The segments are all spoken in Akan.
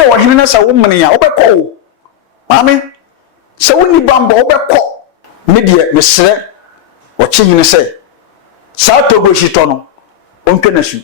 ye wo hene na sa wo mene ya obekọ maame se woni bamba obekọ me de mesre wo chihine se sa togo shito no onke na su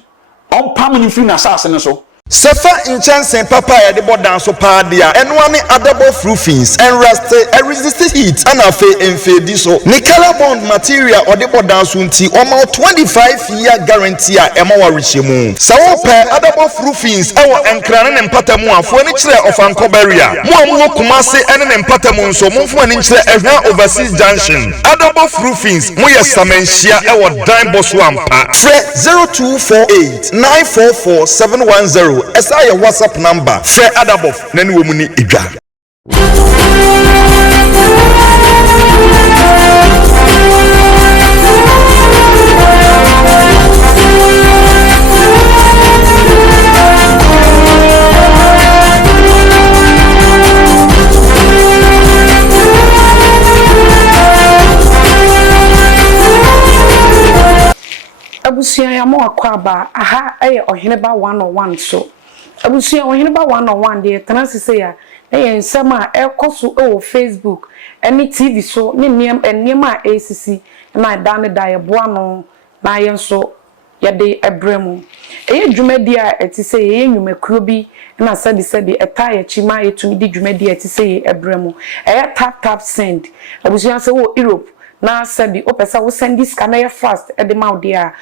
on pam ni fi na asase ne so Sefa inchansen papa ya de bodan so padia enwane adabo roofings and rust resist heat and afe enfedi so ni color bond material or de bodan so nti oma 25-year guarantee a ema wa rechemu sawo pe adabo roofings ewo enkrane ne mpatamu afo ni kire of ankoberia mo kumase ene ne mpatamu nso momfo ni kire ehwa overseas junction adabo roofings mo ye samenhia ewo dan boso ampa 0248 944 710 esa your WhatsApp number Fred Adabof nani wo mu ni edwa abusuan ya mo akwaba aha eye oheneba 101 so abusuan oheneba 101 de transise ya eye nsema ekoso o Facebook eni TV so ne niem a ACC na dan da ye boa no na ye nso ye de ebremu eye dwumadi a etise ye nwumakuro bi na sedi eta ye chima ye tumi di dwumadi etise ye ebremu eye tap send abusuan se wo Europe na sabi opesa wo send this can na fast e de ma dia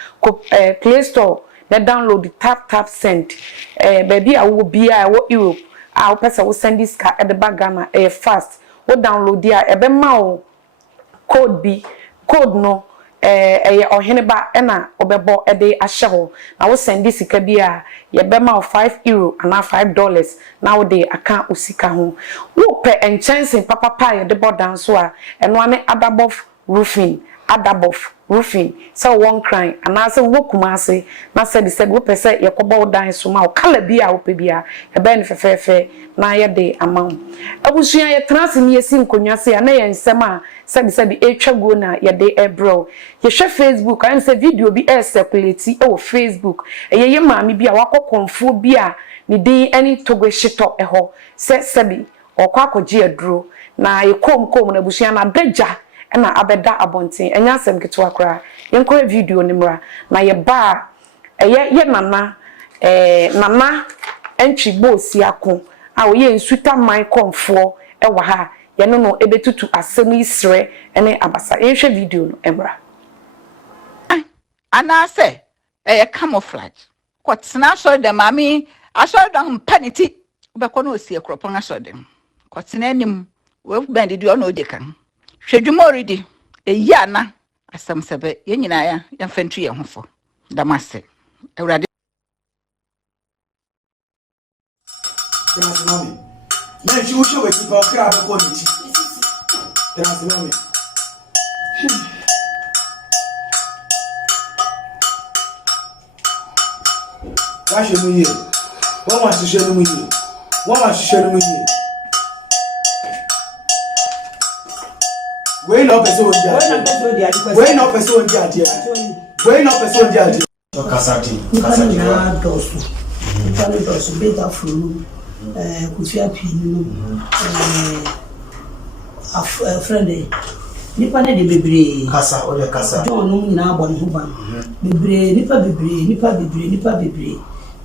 Play Store na download the tap send baby a wo bia wo Europe a opesa wo send this ka e de bagana e fast wo download dia e be ma wo code no oheneba e na obebo e de ahye ho na wo send this ka bia ye be ma €5 and $5 na wo de aka osika ho wo pe enchansen papa ye de bodan so a eno ane Adabof roofing so one crying and I say wokumase na said wo pese ye kobo dan so ma o kala bia wo pe bia e be ne fefefe na ye de amount abusuan ye transini ye si nkonwa se na ye nsema said etwago na ye de ebro ye hwe Facebook and say video bi circulate e wo Facebook ye maami bia wakokonfo bia ni din ani togo shito eho said okwakoje aduro na ye kom na abusuan na beja na abeda abonten enya asem keto akra yenko video nimra na ye ba ye nana entwi bosi akon a wo ye nsuta man konfo e wa ha ye no ebetutu asem isre ene abasa yenhwe video no emra ana se camouflage kwatena so de mami aso dan paniti obekọ na osi ekropon aso de kwatena anim we bend di ono de kan hwedwuma oridi eya na asam sebe ye nyina ya mfantu ye hofo damase awurade Transmami men ji wo show ti pa okra be ko ni ti Transmami wa she mu ye wọ́n wá ṣiṣẹ́ nu mu ye we no person on dia we no person on dia kasati na dosu pale dosu beta fulu kufia pinu friend nipa na de bebre kasa o de kasa don no nyina abon ho ban bebre nipa bebre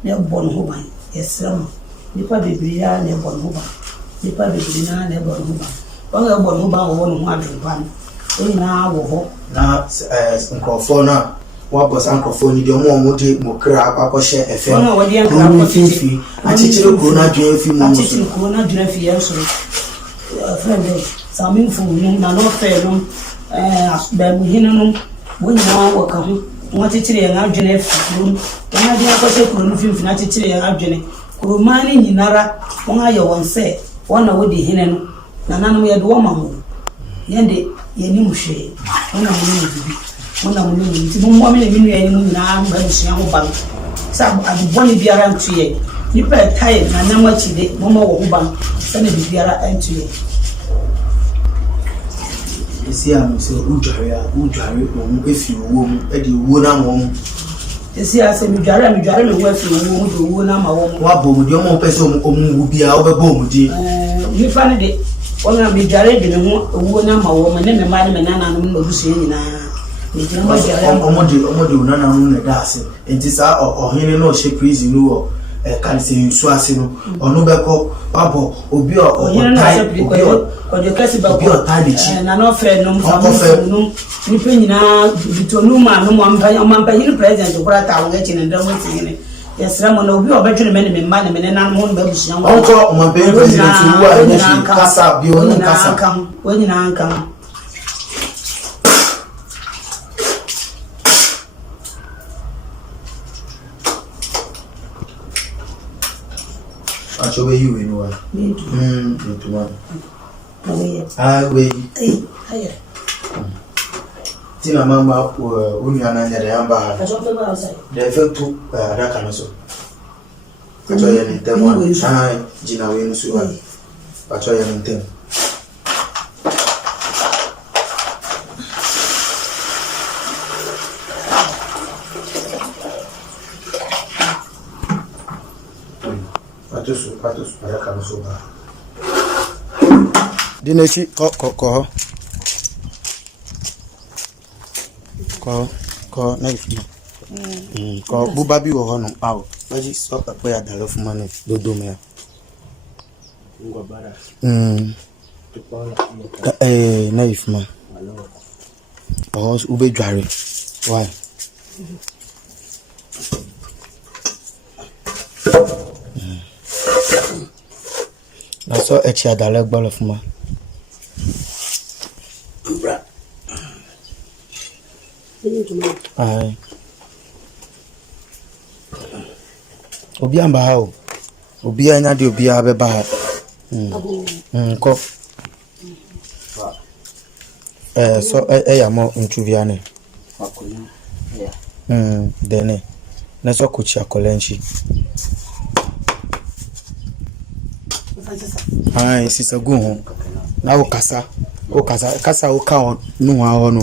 na abon ho ban esram nipa bebre ya na abon ho ban nipa bebre na abon ho ban wanga abon ho ban wo no ho adwempan onyina wo ho na nkrofo na wa boss nkrofo ni de omo de mokra akwakohye efe ona wodi ankra fifi achichiro corona dwen fi mu achichiro corona dwen fi yanso friend samin fu na no fe no asba mu hinu no wonyina wo ka ho wachichiro yan adwene fi rum wana de akwakohye corona fi na achichiro yan adwene kuroma ni nyinara won aye won se wana wodi hinu no na nanom ye do ma ho yende yeni muhwe wana mu ni bibi wana mu ni ti mo me ni yeni mu na ba bisua ho ban sa aduboni biara ntuye nipa tai na namwa chide mo mo wo ban sa na biara ntuye esi am so udware o mu efi wo mu e de wo na mo esi ase mi dware me wo afi wo na ma wo wa bo mu de o mo pese o mu bia o be bo mu di mi fa ne de ona mi dware de me ho wo na ma wo me ne me ma ne me nana no no busu nyina mi de ma dware o mo de nana no ne da ase enti sa o hene no she prison no kan se nsu ase no onu be ko babo obi o tai obi o de kasi ba ko tai de chi na no fe no no ni pe nyina bitonu ma no mo mpa yiri president kura ta wo echi ne ndam ti ne yesra mo no obi o betwe me ne me ma ne me ne nan mo no ba busia wo onko o mo be president wo a ne shi kasa bi onu kasa wo nyina anka acho we you know what to one we tina mama unu ana nyere yamba ha the effect to that kind of so acho ye ni temo jina we no so acho ye ni temo patos para cá no soba dineshi ko na ifuma ko buba bi wo hono awo baji so pe adalo fuma ne dodo me ngwa bara na ifuma o ube dware why na so echi adalo gbolo fuma ai obi amba ha o obi anya de obi abeba ha ko so ya mo ntuvia ne akonya dene na so kuchi akolenchi ai sisa go ho na wo kasa o ka no ha ho no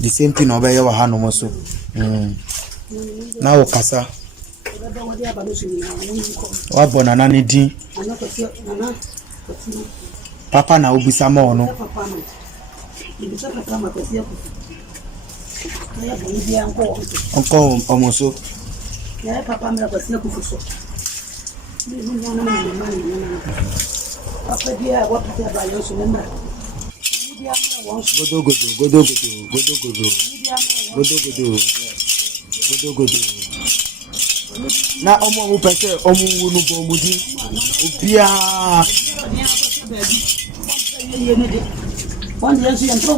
the same thing obeye wa ha no mo so na wo kasa wa bona na ne din papa na obisa ma ono onko omo so ya papa mra kwasi kufuso papa dia wapi ya bayo so membra godo na omo wo pese omo wo no bo mudi obia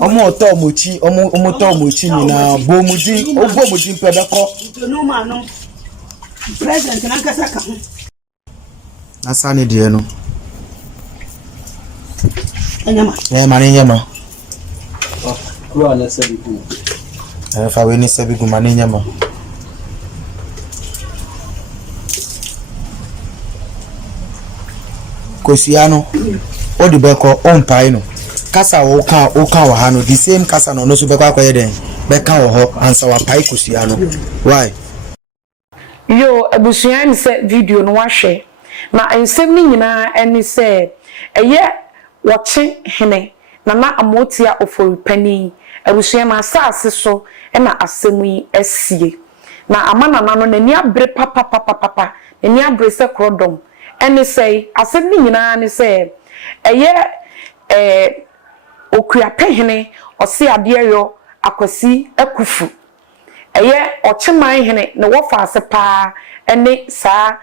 omo to mochi ni na bo mudi mpe beko no ma no president na kasa ka na sane die no nyama kwa na sabigu fa we ni sabigu mani nyama kosiano odi beko onpai no kasa wo ka wa ha no the same kasa no so beko akoye den beka wo ho ansa wa pai kosiano why yo abusuan se video no wahwe na ensem ni nyina eni se eye woche hene na amotia oforipani abusuan ma asase so na asemu yi asie na amana no nani abre papa nani abre se krodom eni se asem ni nyina ni se eye okuape hene ose ade yo akwasi akufu eye ocheman hene na wofa ase pa ene sa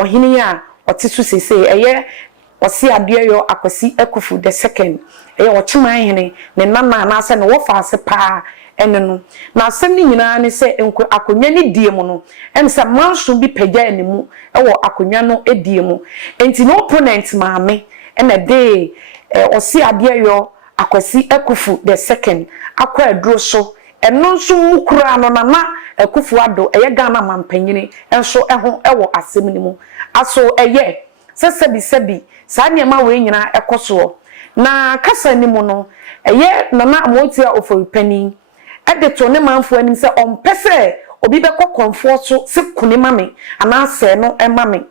ohini a otisu sese eye osi ade yo akwasi akufu the second eye ocheman hene ne nana na ase na wofa ase pa ene no na asem ni nyina ne se akonwa ni die mu no ene se manso bi pagya enimu ewo akonwa no edie mu enti no opponent maame ene de osi ade yo akwasi akufu the second akwa aduro so eno nso mukura no na akufu ado eye Ghana mampanyini enso eho ewo asem ni mu aso eye sebi saa niema we nyina ekoso na kasa ni mu no eye nana amotia oforipani ede to ne manfo anim se ompese obi be konfo so se kunima me ana se no ema me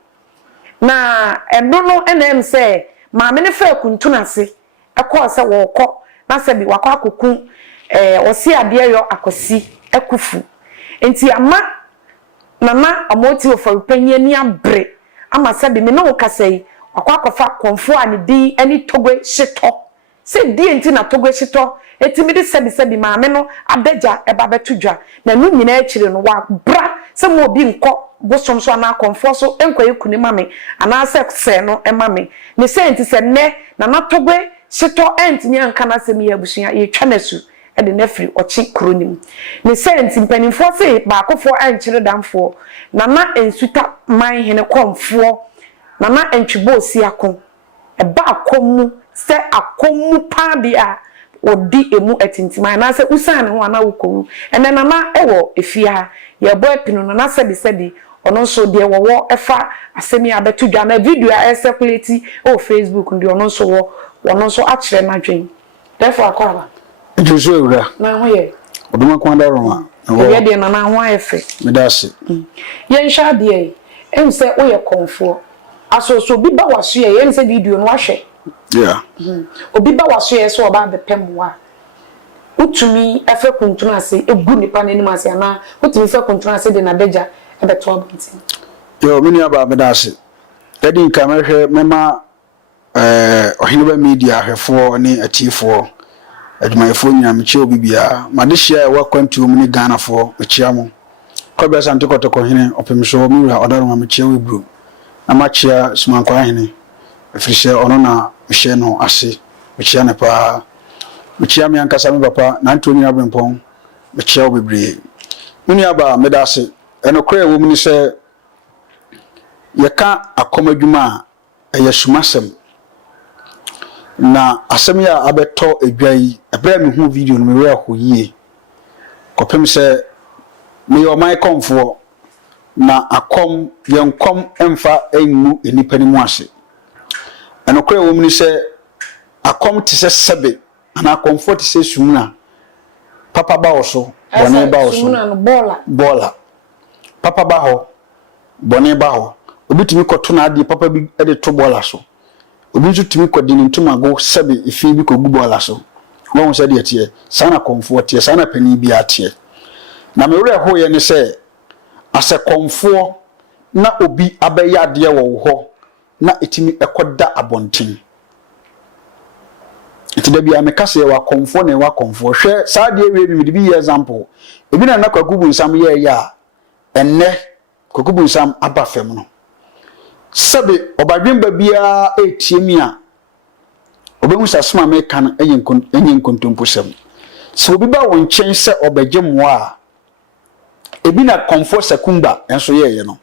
na eno no enem se maame ne fa kuntuna se ekọ se wo kọ na se bi wakọ akokun osi ade yo akosi ekufu enti ama nana amoti oforupanye ni abre ama se bi me no kasai wakọ akofa konfo ani di ani togwe shito se di enti na togwe shito etimi de sebi maame no abeja eba betudwa na nu nyina akire no wa bra se mo bi nko bosom so na konfo so enkoye kuni mame ana se no emame ne se enti se ne na natogwe shito enti nya nka na se mi abusuya ye twanesu e de nafri ochi kronim ne se enti mpanimfo se ba akofo ankire damfo na ensuta man hene konfo na entwibo si akon eba akomu se akomu pa bia odi emu etintima na se usane ho ana wukowu ene nana ewo efia ye boy pinu na sebi ono so de wo efa asemi abetudwa na video a circulate o Facebook ndi ono so akire na dwen therefore akwaba ntuso ewura na ho ye oduma kwanda roma ye de na ho ayefe medase ye nhwa de em se wo ye konfo aso bi ba waso ye em se video no ahwe yeah obi ba waso ye so oba be pemwa utumi efe kuntuna ase egu nipa nanim ase ana utumi fe kuntuna ase de na beja ebeto abunti yo mini aba medase edi nka mehwe mema ohineba media ahwefo ne atifo adwumayefo nyamche obibia madehia e wakwantu mu ne ganafo mechiamo kwabia sante kotoko hene opemso miwura odaroma mechia webru amachia sumankwa hene efrishe ono na mehye no ase mechia ne pa mechia me ankasa me papa na ntoni abempon mechia obebre mini aba medase enokre wo mu ni se yeka akomadwuma eyasumasem na asem ya abeto edwai ebra me hu video no me we ahoyie kopem se me yo my comfort na akom yenkom emfa enu enipa ni mu ase enokre wo mu ni se akom ti se sebe ana comfort se sumuna papa ba oso bone ba oso sumuna no bola papa ba ho bone ba ho obitimi koto na ade papa bi ede to bola so obi nso timi kwadi ni ntomago sebe ifi bi ko gubo ala so won se de tie sana comfort tie sana pani bi atie na me wure ho ye ne se ase comfort na obi abeya ade wo ho na etimi ekoda abonten etida bia me kase wa comfort na wa comfort hwe sa de ewe bi me bi example ebi na na kwagubu nsam ye ya enne kwagubu nsam aba fam no sabe obadwemba bia etiemi a obehu sasoma me kan enye nkontomposem so obi ba won chen se obagyemoa a ebi na comfort sekumba enso ye no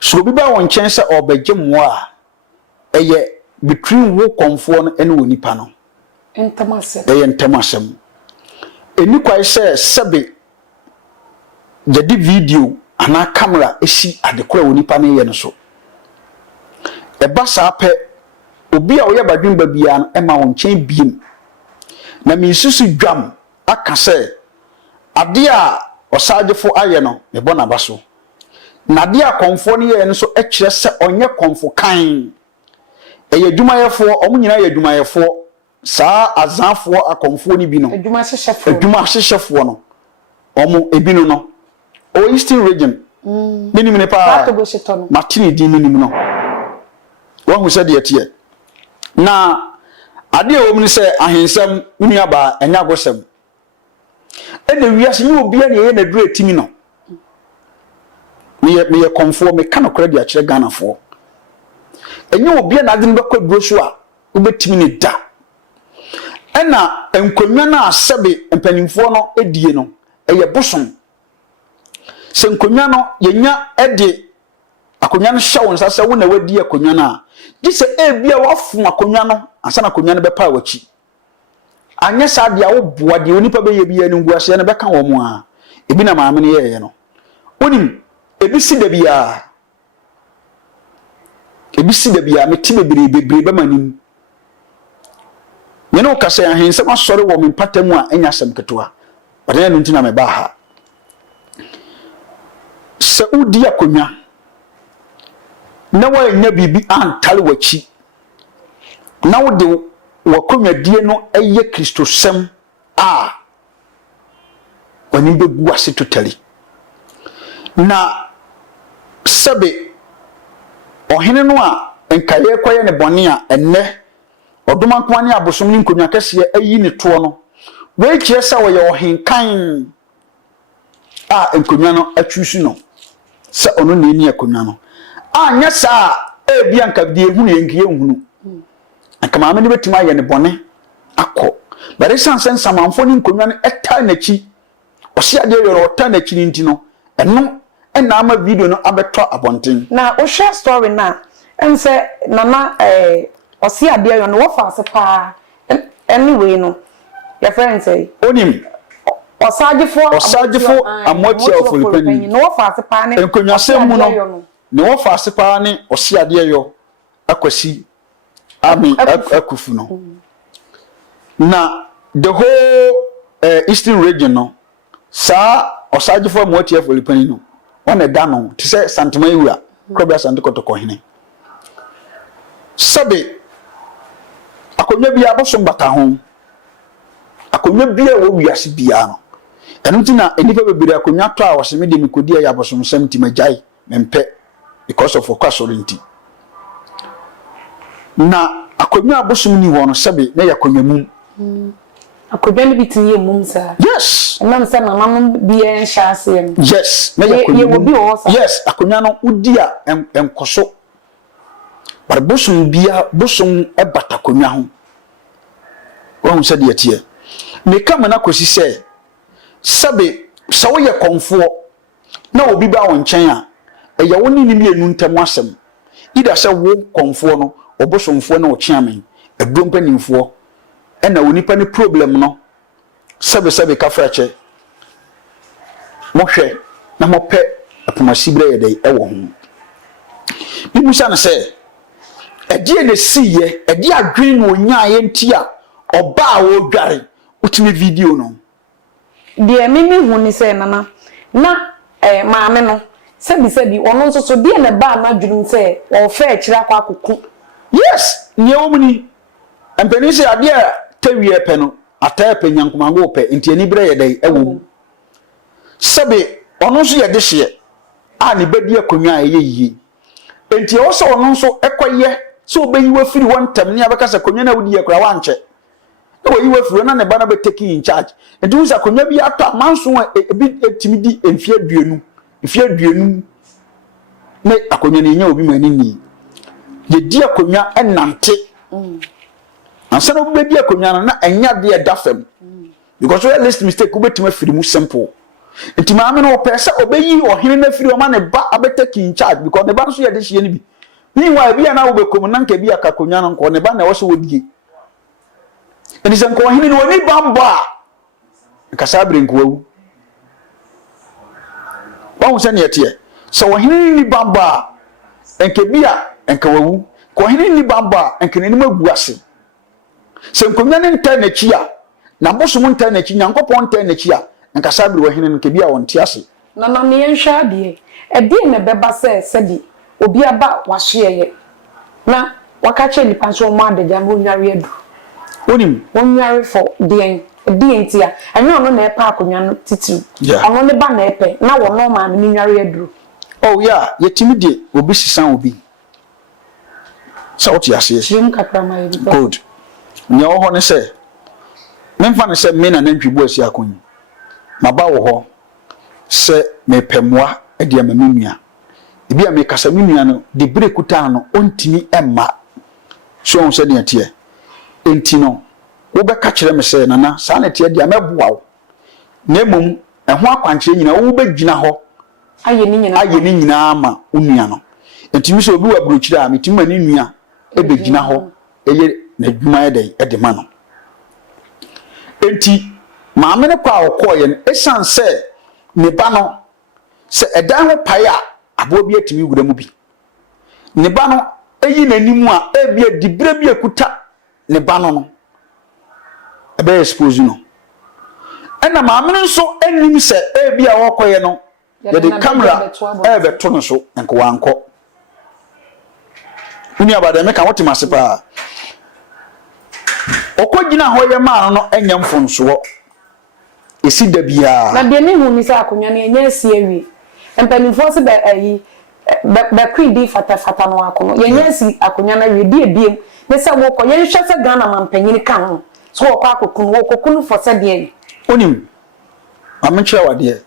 so obi ba won chen se obagyemoa a eye between wo comfort no ene wonipa no entamasem eni kwai se sabe jadi video ana camera esi adekora wonipa no ye no so eba sape obi a wo yabadwemba bia no ema won chen biem na minsusu dwam aka se ade a osagefo aye no me bona baso na ade a konfo ne ye no so ekire se onye konfo kan eye dwumayefo omunyina ye dwumayefo saa azanfo akonfo ni bi no adwuma hyehyefo no omu ebinu no o eastern region minim ne pa matini di minim no wahu se de tie na ade a wom ni se ahensam nuaba enya gosem ene wiase ni obi na ye na dure timi no me konfo me kan okra de akire ganafo enye obi na ade no bekọ duro so a obetimi ni da ena enkonwa na asebe mpanimfo no edie no eye bosom se nkonwa no yenya ede akonwa no hyawo nsa se wo na wadi akonwa na gise ebia wafu akonwa no ansa na akonwa no bepa wachi anya sa dia wo boa de onipa be ye bia no nguase no beka wo mu a ebi na maame ne ye no onim ebi si da bia meti bebre be manim ye no kase ahensem asore wo me patamu a enya sem ketwa ode no ntina me ba ha se udi akonya na wa nya bibi antale wachi na wo de wakonya die no eye kristosem a wani begu ase totally na sebe ohene no a enkaye kwaye ne bone a enne odoma kwani abosom ni nkonya kese ayi ne to no we kire sa wo ye ohenkan a nkonya no atwusu no sa ono na eni akonya no anya sa ebia nka de ehunu yenkie ehunu anka maame ne betima ye ne bone akọ bare sansen samanfo ni nkonya no eta na chi ose ade yoro ota na chi nti no eno na ama video no abeto abonten na o share story na ense nana ose ade yoro no wo fa se pa anyway no your friend say onim osagefo amotia ofulipani no wo fa se pa ne nkonya semu no ne wo fa se pa ne ose ade yo akwasi ami akufu no na the whole eastern region no sa osagefo amotia ofulipani no one da no ti se santoma ewura krobia santokotoko hene sabe akonya bia bosom baka ho akonya bia wo wiase bia no enu ti na enipa bebere akonya to a wose me de mikodi ya bosom sam ti majai mempe because of okwasorinti na akonya abosom ni wo no sabe na yakonya mum akonya ni bitinye mum sa yes nam sa na mam bia en shaase yes na yakonya yes akonya no udi a enkoso bar bosom bia bosom ebata akonya ho won se de tie me kama na kosi se sabe sawo ye konfo na obi ba won chen a eya woni ni mienu ntam asem ida se wo konfo no obosomfo na o chiamen edompanimfo ena wonipa ni problem no sabe ka frache mo hwe na mo pe apomasibre ye dai ewo ho bi musa na se edie ne siye edie adwen no onya ye ntia oba wo dware utimi video no de mimi hu ni se nana na maame no sebi ono nso so de ne ba na dwurum se o fa akira kwa akuku yes nye omuni empeni se ade tawie pe no atape nyankomango pe nti ani bre ye dai ewo sebi ono nso ye de hye a ne badi akonwa eye yiye enti o so ono nso ekoye so obeyiwa firi wontam ne abeka se konwa na wudi ye kura wanche no yi wa furo na ne ba na be take in charge enti wo sa konwa bi ato amanso ebi etimidi enfie aduenu ne akonwa ne nya obi mani ni ye di akonwa enante ansa no be di akonwa na enya de edafem because we list mistake wo betima firi mu simple enti maame no pesa obeyi ohene na firi o ma ne ba abetake in charge because ne ba no so ye de hye ne bi meanwhile bi na wo be kom na nka bi akakonwa no nko ne ba na wo so wodie eni se nko hini no ni bamba nkasabre nko wawu se ne yete so wo hini ni bamba enke bia enka wawu ko hini ni bamba enke ni magu ase se nkonya ne nta na chi a na boso mu nta na chi nyankopon nta na chi a nkasabre wo hini nke bia won ti ase na ne nhwa de e de ne beba se bi obi aba wahye na wakache ni panso mo adega mo nware adu onim wonware for den ntia anyo no na epa akonwa no titiu ono ne ba na epe na wo no ma ni nware aduru oh yeah yetimi de obi sisan obi so what you say jim kakrama yi good nya wo ho ne se memfa ne se me na nantwibu asi akonyi maba wo ho se mepemwa e de ma menua ebi a me kasa menua no de brekuta no ontimi emma so on se de atie enti no wo be ka kire me se nana sa na tie dia meboa wo na mom eho akwanche nyina wo be gina ho aye ni nyina ama onua no enti mi so obi wa brochira me tim ani nua e be gina ho eye na dwuma e dai e de ma no enti maame ne kwa okoye no esan se ne ba no se edan ho pae a abo bi atimi gura mu bi ne ba no eyi nanimu a e bi adibre bi akuta ne ba no ebe expose no ena maame nso enim se e bi a wokoye no ya de camera beto no so enko wanko uni abade me ka wote masepa okogina ho ye ma no enya mfonso esi da bia na de ne hu ni sa akonya na enya si awie empanifo se ba ayi ba kwidi fata no akono yenya si akonya na wie die biem ne se wo ko yen hwe se Ghana mampanyini ka ho so wo kwa kokunu wo kokunu fo se de onim amenche wade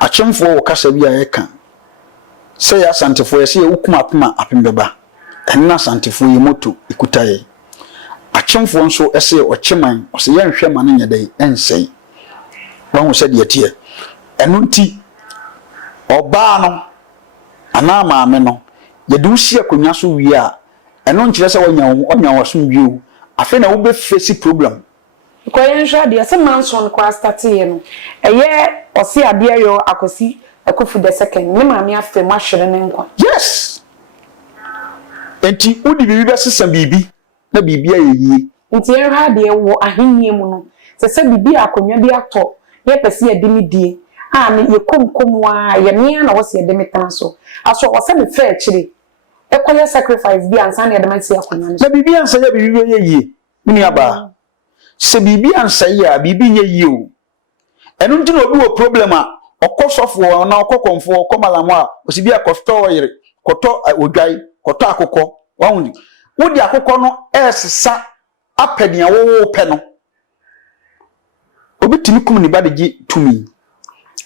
achemfo wo kasa bia ye kan se ya santefo ye se ye wukuma apema apembeba enna santefo ye moto ikutaye achemfo nso ese ocheman o se ye nhwe ma ne nyedai ensei wahu se de tie enu nti oba no ana maame no ye de wusi akonya so wi a enu nkire se wonya waso bio afi na wo be face problem ko yen hwa de se manson kwa start ye no eye osi ade yo akosi akufu the second ne maame afa ma hwere ne nkwa yes enti udi bibi be sesa bibi na bibi ayeye nti yen hwa de wo ahenye mu no se bibi akonya bi ato ye pese ye de mi die a ne ye komkomwa ye mia na wo se ye de metan so aso wo se me fa kire ekoye sacrifice bi ansa na ye de mati akonya na bibi ansa ya bibi ye mini aba se bibi ansa ya bibi ye o enu nti no bi wo problem a okosofo na okokonfo okomalamo a osibi akosto yire koto odwai koto akokọ wahuni wodi akokọ no esesa apenia wo pe no obi timi kum ni badegi tumi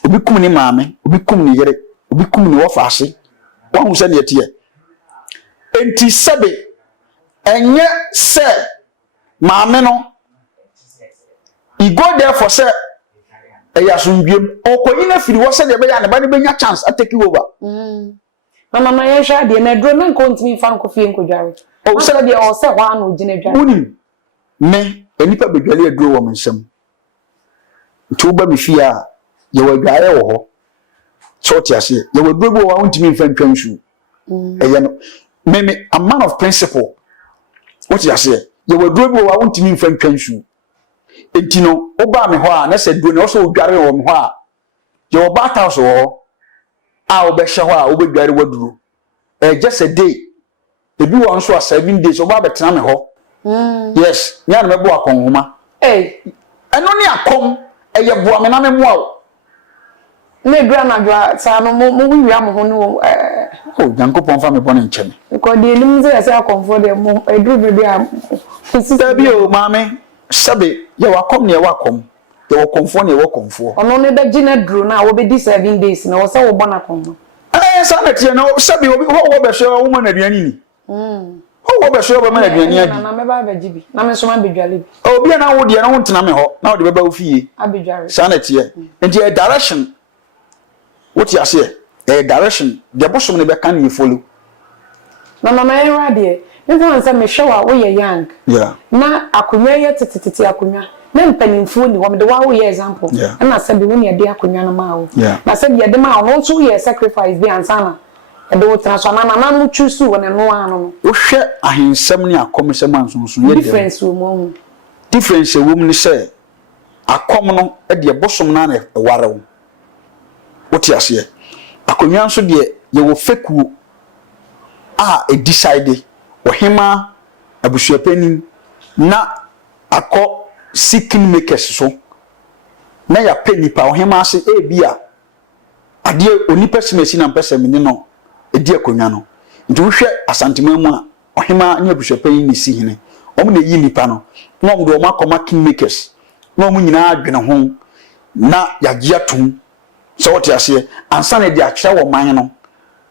obi kum ni maame obi kum ni yere obi kum ni wofaase wahu se ne tie enti sebe enye se maame no he go there for say eya sunbiem okoyi na firi wo se de be ya ne ba ne benya chance atake over mama ye hwa de na dro na kontimi fa nkofie nkodware o se de o se hwa na ogine dware unim me enipa bedwale aduro wo mensem nti uba mi fia ye wadware wo ho so ti ase ye waduro bo wa ntimi mfa ntwansu eye no me a man of principle what you ase ye waduro bo wa ntimi mfa ntwansu enti no oba me ho a na se duro na so odware wo me ho a ye oba ta so ho a obehye ho a obedware waduro just a day ebi won so a 7 days oba betena me ho yes nya na mebo akonhoma eno ni akom eye boa me na me moa ne dura na dura sa no mo wi am ho no Nyankopon fa me bone ncheme ko de elim ze ya comfort de mo eduru be bia sista bi o maame sabe ye wakom ne ye wakom ye wakomfo ne ye wakomfo ono ne da gina duru na wo be di 7 days na wo sa wo bona kom sa na tie no sabe wo be hwe wo ma na duani ni wo be hwe wo ma na duani adi na me ba ba jibi na me so ma bedwale bi obi na wo de na wo ntena me ho na wo de be ba wo fie abedware sa na tie enti a direction what you say a direction the bosom ne be kan you follow na mama era de me fa nsa me hwe wa wo ye young na akonya ye tetetete akonya na mpanimfo ni wo me de wa wo ye example na sabe wo ne de akonya no ma wo na sabe ye de ma wo so ye sacrifice bi ansa na e de wo transfer na mu choose wo ne no ano wo hwe ahensem ne akomsem ansonso ye difference wo mo difference wo mu ni say akom no e de bosom na na ware wo what you say akonya nso de ye wo feku e decide wo hema abusuapeni na akọ seeking makers so na ya penipa wo hema ase bia ade onipa simesi na mpese mini no edi akonya no nti wo hwe asantema mu a wo hema nya abusuapeni ni si hene omo na yi nipa no na omo do makoma king makers na omo nyina adwene ho na yagye atum so what you say ansa na de akye wo man no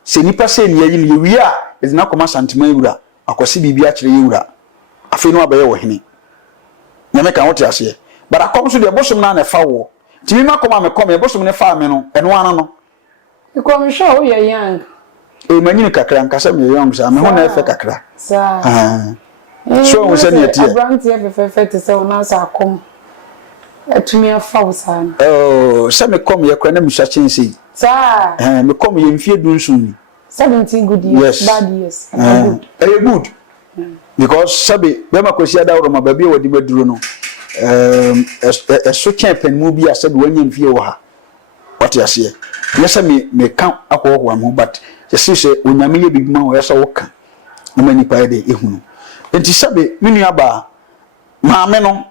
se nipa se ne yi ne wi a ezina koma santema ewura akosi bibia akire ewura afi no abaye wo hene nyame kan what you say but akom so de bosom na na fa wo timi makoma me kom e bosom ne fa me no eno ana no ikom show ye young manyini kakra nkasa me young sa me ho na efe kakra sa so wo se ne tie abranti e fefe te se ona sa akom atumi afa wo sa se me kom ye kwa na musha chense sa me kom ye mfie dunsun 17 good years bad years good because sabe be makosi ada ro ma ba bi wodi baduro no so chen pen mu bi asabe wanya mfie wo ha what you say yes me kan akwo am but yes say onyame ye biguma wo yes wo kan na manipa ye de ehunu enti sabe menu aba maame no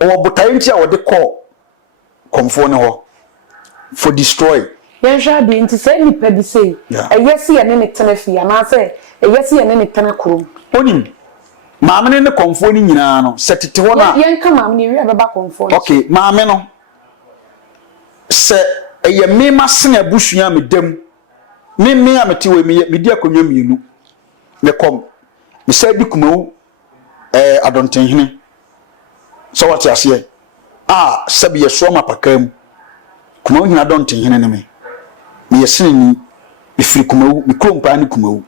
o botaye nti a wo de call komfo ne ho for destroy yen hwa de nti say nipa di say yes ye ne tena fi ama say yes ye ne tena krom onim maame ne komfo ni nyina no setete ho na yen ka maame ne wi abeba komfo okay maame no se eye me masena busua me dam me amete we me di akonwa mienu me kom me say di kumawu adontenhene so what ase sabi yeso mapakam kumawu hina adontenhene ne me yesene ni ifiri kumawu me krompa ni kumawu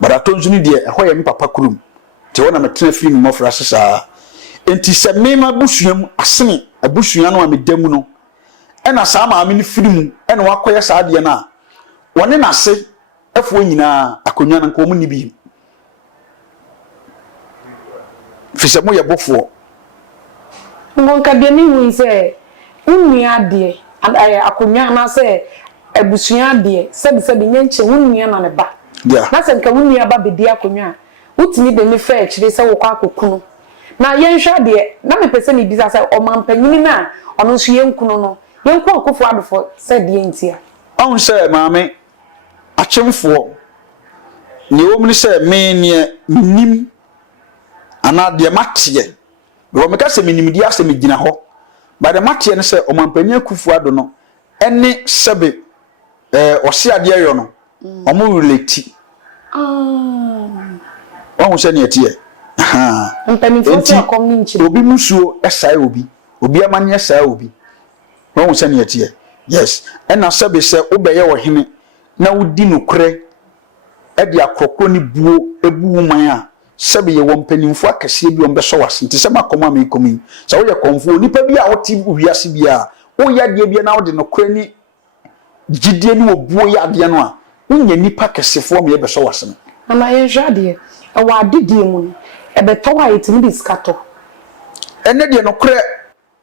baratonzu ni de ehwo ye me papa krum te wona me tena firi ni mofra sesa enti se me ma busuam asene abusua no me dam no ena saa maame ni firi mu ena wakoye saa de na wone na se afo nyina akonwa na nko mu ni bi fise mo ye bofo ngonka de ni hu se unua de akonwa na se abusua de sebi nyenche unua na ne ba na se nka unua ba bedi akonwa utimi de me fa akire se wo kwa akokunu na yenhwa de na me pese ni bisa se o mampanyini na ono so yenkunu no yenko akofo adofo se de entia on se maame achemfo ne womni se me ne nim ana de matie wo me ka se minim di ase me gina ho ba de matie ne se o mampanya akofo ado no ene sebe ose ade ayo no omo relate won se ne etie mpanyinfo so akom ni nchi obi musuo esai obi amanye esai obi won se ne etie yes ena sebe se obeye wo hene na wudi nokre e de akrokro ni buo ebu man a sebe ye wo mpanimfo akase bi on beso wase nti se makoma me komi se wo ye konfo nipa bi a woti wiase bi a wo ya de bi na wo de nokre ni gidie ni obuo ya de no a wonya nipa kasefo me beso wase no ama ye jade e wa adidie mu e beto wa yetimi diskato ene de nokre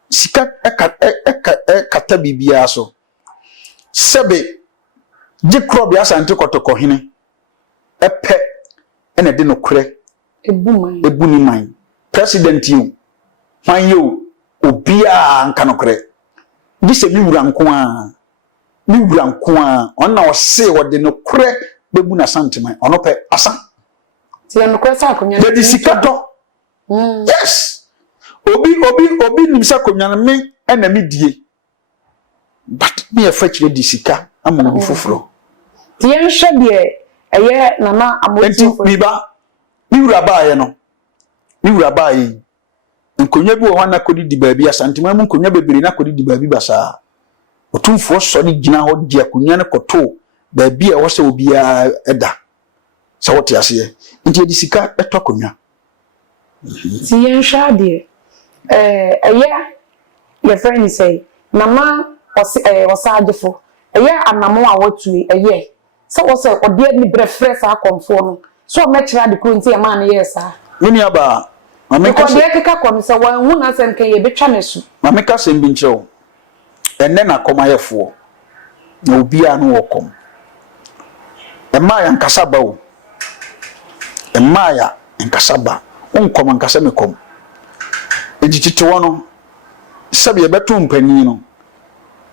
sika kata bibia so sebe jikrob ya sante kotoko hene epe ene de nokre ebu ni man president you man you obia nka nokre gise mi wura nko a onna o se wo de nokre bebu na santeman ono pe asa ti nokre sa akonya de sikato yes obi nimsa konyan me ena me die but me e fa kire di sika ama obi foforo ti en hwe de eye nana amoti biba mi wura baaye no mi wura baaye nkonya bi wo hana kodi di baabi asantima mu nkonya bebere na kodi di baabi basa otumfo so ni gina ho di akonya ne koto baabi e wo se obi a eda sa wote ase nti di sika etokonya ti en hwe de your friend say mama osagefo anamo a watu so wo say ode ni brefres akomfo no so mechira de kronti e ma na yesa mini aba mameka se keka kom se wan hu na sem kan ye betwa nesu mameka se mbi nkyerɛw enne na komayefo na obi a no wokom emaya nkasaba wo emaya nkasaba onkom nkasa mekom ejitite wono sabe yebeto mpani no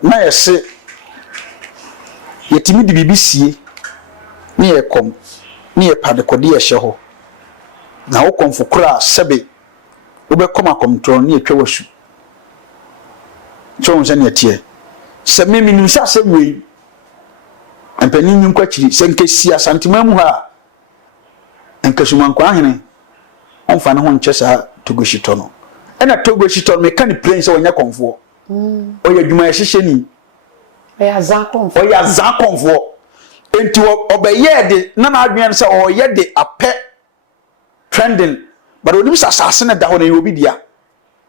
na yese yetimi di bibisie ni yekom ni yepade kode yehye ho na wo konfukura sabe obekom akomtro ni yetwa wasu so nse ne etie se memi nimsa se wei mpani nyum kwachiri se nkesia santima mu ha nkasuman kwa hene onfa ne ho nkyesa togoshito no ena togoshito me kan prince wonya konfo oya dwuma ya hyehye ni oya zan konfo enti obeye de na na adwen se oye de apɛ trending but onim sasase ne da ho na obi dia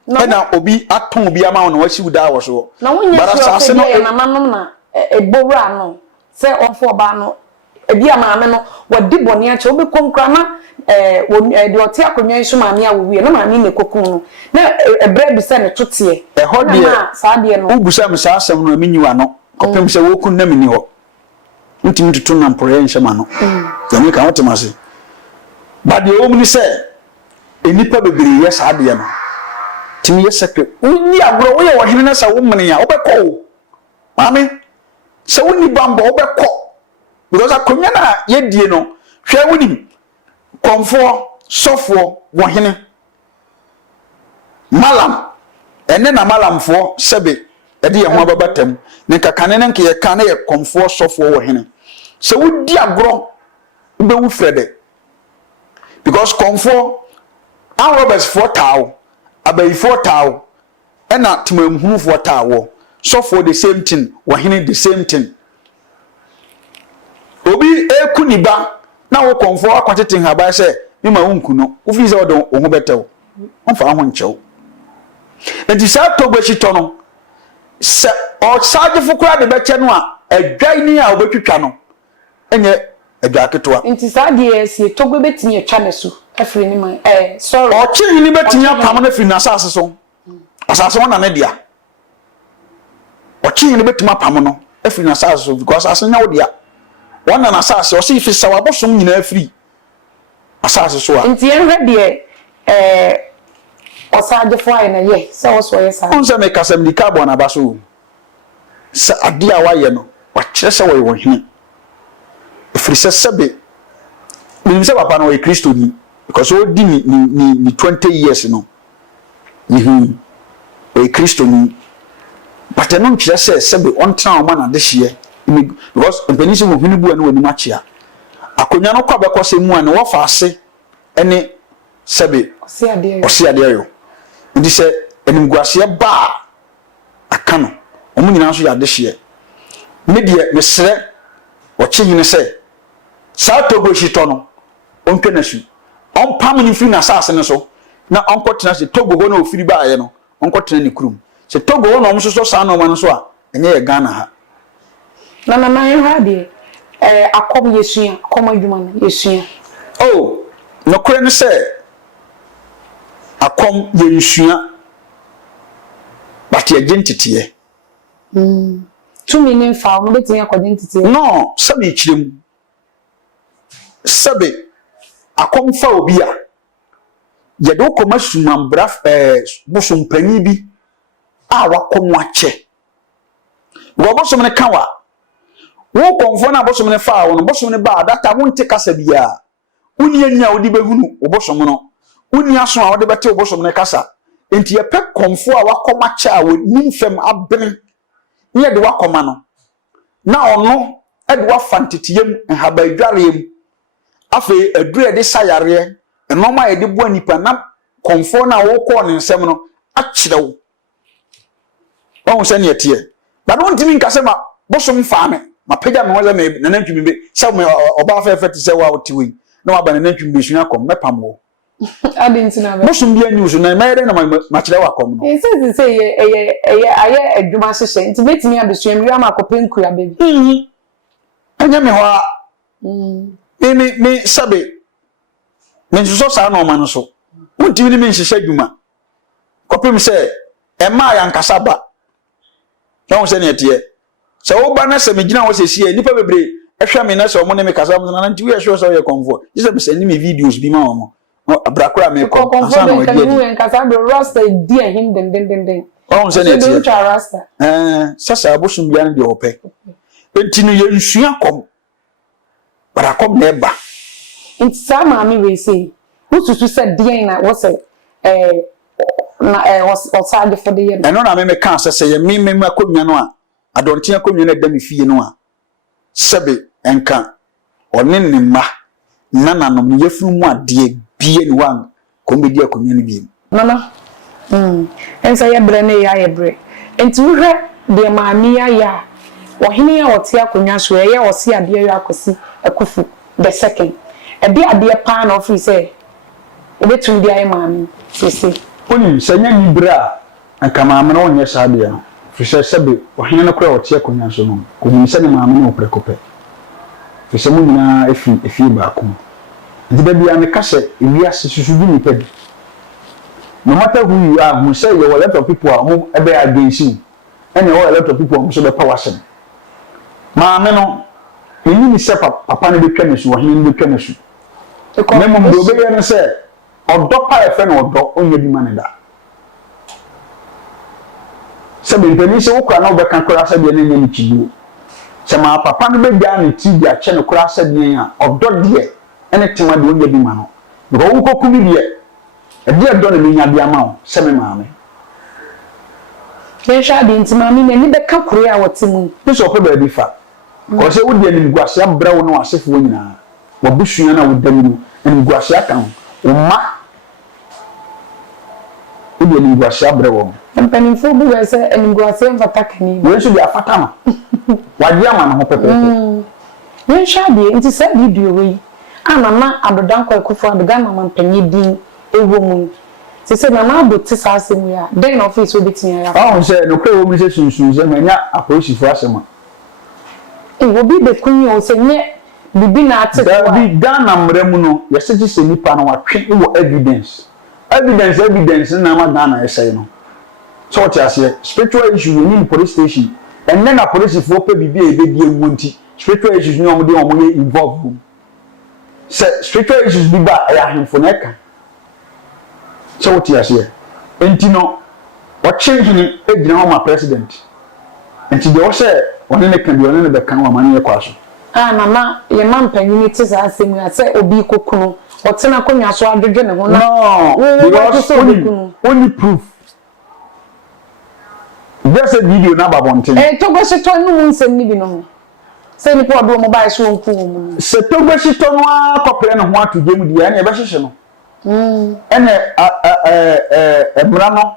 ena obi aton obi ama wo na wasi wuda wo so bara sasase no na nanom na ebowra no se onfo ba no ebi amaame no wadi boni ache obi konkra na de ote akonwa so maame a wowie na maame ne kokun no na ebre bi se ne tote ho de saa de no ubusa me saa asem no aminyiwa no kopem se wo kun na mini ho ntimi tutu na mpore nhema no yani ka wote mase ba de o muni se enipa bebre ye sa de no timi ye sekre unyi agro wo ye wo hene na sa wo mene ya wo bekọ mami se woni bambo wo bekọ because akonya na ye die no hwe woni komfo sofo wo hene malam ene na malamfo sebe ede ye ho ababatam ne kakane ne nke ye ka na ye komfo sofo wo hene se wodi agro be wu frede because komfo an robbers for taw abai for taw ena timamhunu for taw sofo the same thing wo hene the same thing obi ekuniba na wo komfo akwatete haba se me ma wonku no wo fi se wo don wo ho betew won fa ho nchew enti sa togbashi to no se o saje fukura de beche no a adwan ni a obetwitwa no enye adwa ketewa enti sa de esi togbe betimi atwa nesu afiri ni man sorry o chi ni betimi apam na firi na asase so asase wona ne dia o chi ni betimi apam no afiri na asase so because asase nya wo dia wona na asase o se fi sawa bosom nyina afiri asase so a enti enhwe de osaje fo ayi na ye se wo so ye sa onse me kasam di carbon abaso se ade a wa ye no wa kire se wo hene efiri se sebe nim se papa no e Kristo ni because o di ni 20 years no e Kristo ni but no kire se sebe on tran o ma na de hye because empenisi wo hene bu ane wani machia akonya no kwa be ko se mu ane wo fa ase ene sebe osi ade yo ndi se enimguase ba aka no omu nyina so ya de hye me de mesre wo kyehine se sa togo shito no onke na su on pam ni firi na sase ne so na onko tena se togo go na ofiri ba aye no onko tena ni kurum se togo wo no mso so sa no man so a enye ye Ghana ha na ha de akom yesua akom adwuma na yesua oh no kure ne se akom yesua but ye gentitiye tumi ne mfa no betimi akɔdentitiye no sabe kirem sabe akom fa obi a ye do koma sumambra bosom pani bi a wakom wache wo bosom ne kawa wo konfo na bosom ne fa wo no bosom ne ba data wonte kasa bia uni anya odi behunu wo bosom no uni aso a wo de bete wo bosom ne kasa enti ye pe konfo a wakom acha a wo nimfem abene ye de wakoma no na ono e de wafantitiyem habadwarem afi adure de sayare enoma ye de bo nipa na konfo na wo ko ne nsem no akyerew won se ne yete ba no ntimi nkase ma bosom faame ma pega me waza me nanantwi be se me oba fa fete se wa otiwi na wa ba nanantwi be sua kom mepam wo adinti na be bosom bia news na mayere na ma kyerɛ wa kom no say aye adwuma hyehyɛ nti betimi abesua mi ama kopenkura baby anya me ho a me sabe me nso sa na o ma no so untimi ni me hyehyɛ adwuma kopem se ema ya nkasa ba na won se ne ete se wo ba na se me gina wo se sie nipa bebre ehwe me na se o mo ne me kasa mo na nti we ehwe so ye konfo je se me videos bi ma mo abrakura me ko asa na wadi adi nkasa be rasta di ahim den won se ne ete sasa abosum bia na de ope enti no ye nsua kom bara kom na eba enti sa ma me we say ututu se die na wo se na osade for the year eno na me kan se ye me akonwa no a adonte akonwa na da me fie no a sebe enka one ne ma nananom yefuru mu ade bie ni wan komedi akonwa no bie nana ensa ye bre na ye bre enti wo hwe de maami ya ohene ya ote akonwa so ye ose ade ya akosi ekofu the second ade ade pa na ofi se obetum di aye maami sese oni sanya ni bra anka maame no onye saade no fishe sebe ohene no kura ote akonwa so no ko ni se ni maame no prekope fishe mu nyina efi ba ko ndi da bia me kase ewiase susu bi ni pedi no matter who you are who say you a lot of people are ebe against you and a lot of people who so be power sen maame no ni se papa ne betwa ne su ohene ne betwa ne su me mom do be ye ne se odo pa efe na odo onye bi ma ne da se be mpani se wokra na obeka kora se de ne ne chibu se ma papa ne be bia ne ti bia che ne kora se de a odo de ene tema de onye bi ma no because wo koku bi de e de do ne bi nya bia ma o se me maame ye sha de ntima mi ne be ka kure a wotimu ni so pe ba bi fa ko se wo de ne guase abra wo no asefo nyina wo busua na wo dam no guase aka wo ma wo de ne guase abra wo mpanimfo bu be se enguase mfata kani wo so bi afata ma wadi ama na ho pepe ye sha de nti se video we anama adodan ko ekofo adogan mama mpanyi din ewo mu se mama aboti sa asem ya den office obitin ya ah se no kwe wo mi se sunsun se manya apolisi asema obi be kunyo o se nye bibi na ate da bi Ghana mremu no yeseti se nipa na watwe wo evidence na ma Ghana yesai no so what ase spiritual issue we need police station and then a police for pe bibi e be die wonti spiritual issues ni omo de omo ye involved se spiritual issues bi ba ya hemfo na ka so what ase entino what change ni e gina ma president enti de o se one ne kan bi one ne be kan wa mane ye kwaso mama ye man panyi ti sa asem ya se obi kokunu otena konwa so adwedwe ne ho na no because only proof there's a video na babonten togo shito nu nsem ni bi no se ni po do mo ba so nku mu se togo shito no akopere ne ho atoje mu dia na e be hyehye no ene emra no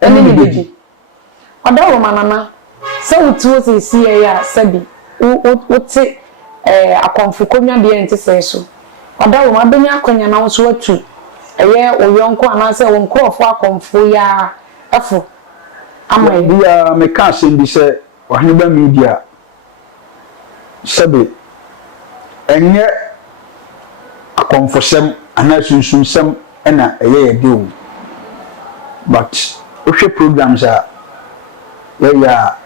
ene ni beji odawo manana se wutu o se sie ya sabi o ti akonfu konwa de enti se so odawo ma benya akonya na so atu eye oyonko anase won krofo akonfu ya afo ama dia me ka sendi se wahne ba media sabe enye akonfosem ana sunsunsem ena eye dewo but ohwe programs a ya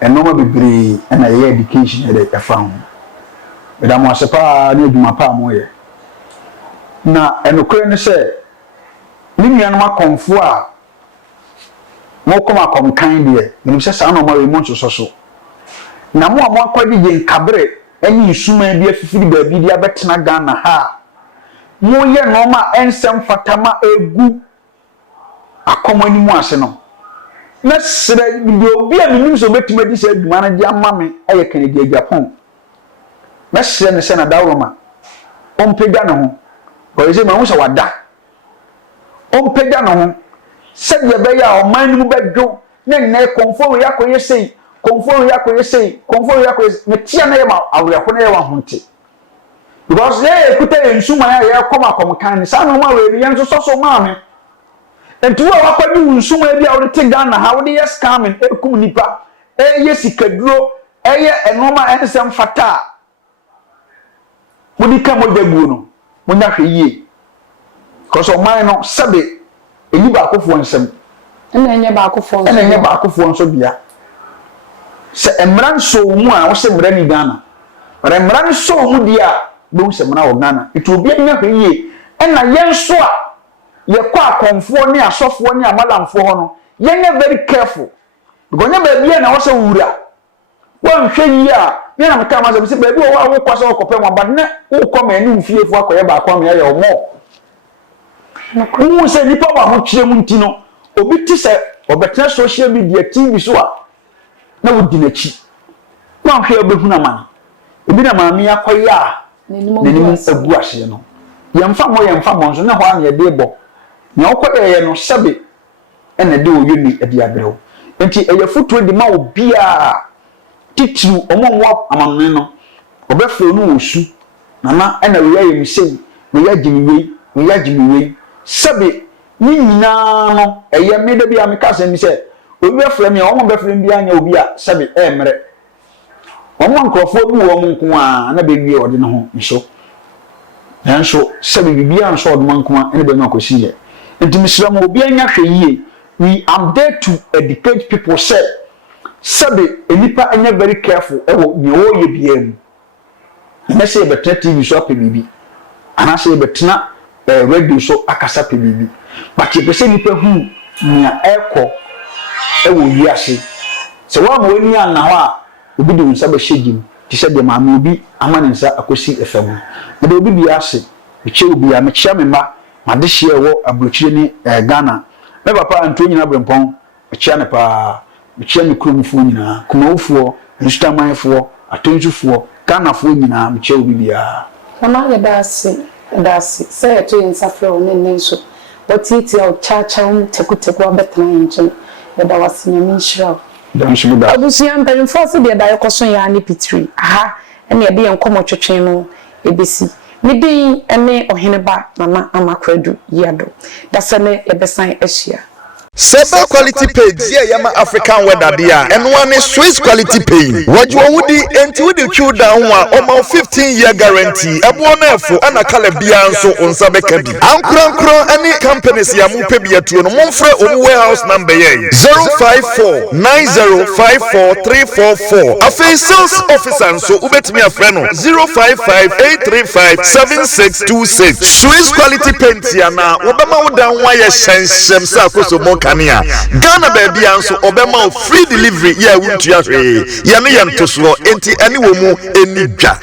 enoma bebre ena eye education ede ka fa ho beda mo asepa na eduma pa mo ye na enokre ne se ni nuanum akonfo a mo koma komkan de nim se sa na mo mo nsoso na mo akwadi je nkabre eni nsuma bi afifiri ba bi dia betena Ghana ha mo ye no ma ensem fatama egu akomani mu ase no na sere bi obi a nim so betima di se aduma na dia mame aye Kennedy Japan na sere ne se na dawoma ompega no ho ko ise ma ho se wada ompega no ho se de be ya o man mu bedwo ne ne konfo ya koye sei konfo ya koye me tia na ye ma awre ko na ye wa honte because ye kuta ensuma ya ye koma komkan sa no ma we yen so ma me entu wa kwadi nsuma bi a wo te Ghana ha wo de yes scamming ekum nipa ye sikaduro ye enoma ensem fata wo di ka mo daguo no mo nya hwe yie because o man no sabe eni ba akofo nsem ena enye ba akofo nso bia se emran so mu a wo se mra ni Ghana but emran so mu dia do se mra wo Ghana it will be nya hwe yie ena yen so a ye kwa akonfo ni asofo ni amalamfo ho no yen very careful because nya ba bia na wo se wura wo hwe yie a me na meka ma se ba bi wo kwa so kope mo but na wo koma ani mfiefo akoye ba akwa me ya yo mo se nipa ba ho kyerem ntino obi ti se obetena social media TV so a na wo dinachi na hwe obehuna man obi na maami akoye a nenim agu ahye no yemfa mo nso na ho an ye de bo na okoye ye no sebe ena de oyuni ade abrew enti eye foto di ma obi a titiru omonwo amamne no obefro no osu na ena we ye misei we ya gimiwe sebe ni nyina no eye me da bia me ka sem se obi afre me omo befre bia nya obi a sebe emre omo nkrofo bi wo mo nko a na be wie ode no ho nso nanso sebe bibia nso ode man nko a ene be ma kosi ye enti misra mo obi anya hwe yie we am there to educate people say sabe enipa anya very careful ewo ne wo ye biam na say betra TV so apɛ bibi ana say betra radio so akasa pɛ bibi but ye pese nipa hu nia ekɔ ewo wiase se wa mo ni ana ho a obi de nsa ba hyegim ti sɛ de maame obi ama ne nsa akosi efam na de obi bi ase eche obi a me chia me ma de hye ewo abrochire ni Ghana me papa anto nyina brempɔn echia ne pa echia ne kromfo nyina kumawfo nstamanfo atonjufo Ghanafo nyina me chia obi bia mama ya dasi say to insafre o ne nso otiti o chacha tekuteku abetana nchen ya da wasenya minshira dan shibuda abusuan mpanyimfo se de da yekoso ya ne pitri aha ene ye de yenkomo twetwen no ebesi ne din ene oheneba nana amakwadu yado da se ne ebesan ahia Seba quality page yama African weather dia and one is Swiss quality pay. What you would enti with the chew down one 15-year guarantee. Ebuona fo ana kala bia nso onsa bekadi. Ankran any companies ya mu pe bia tu no monfre omu warehouse number ye 05490543444. Afi sales officer nso ubetimi afre no 0558357626. Swiss quality paint ya na obema wo dan wa ye hyenhyem sa akoso Kania Ghana baby anso obema free delivery ya wuntu ya hwe ya ne yantoso enti ani wo mu eni dwa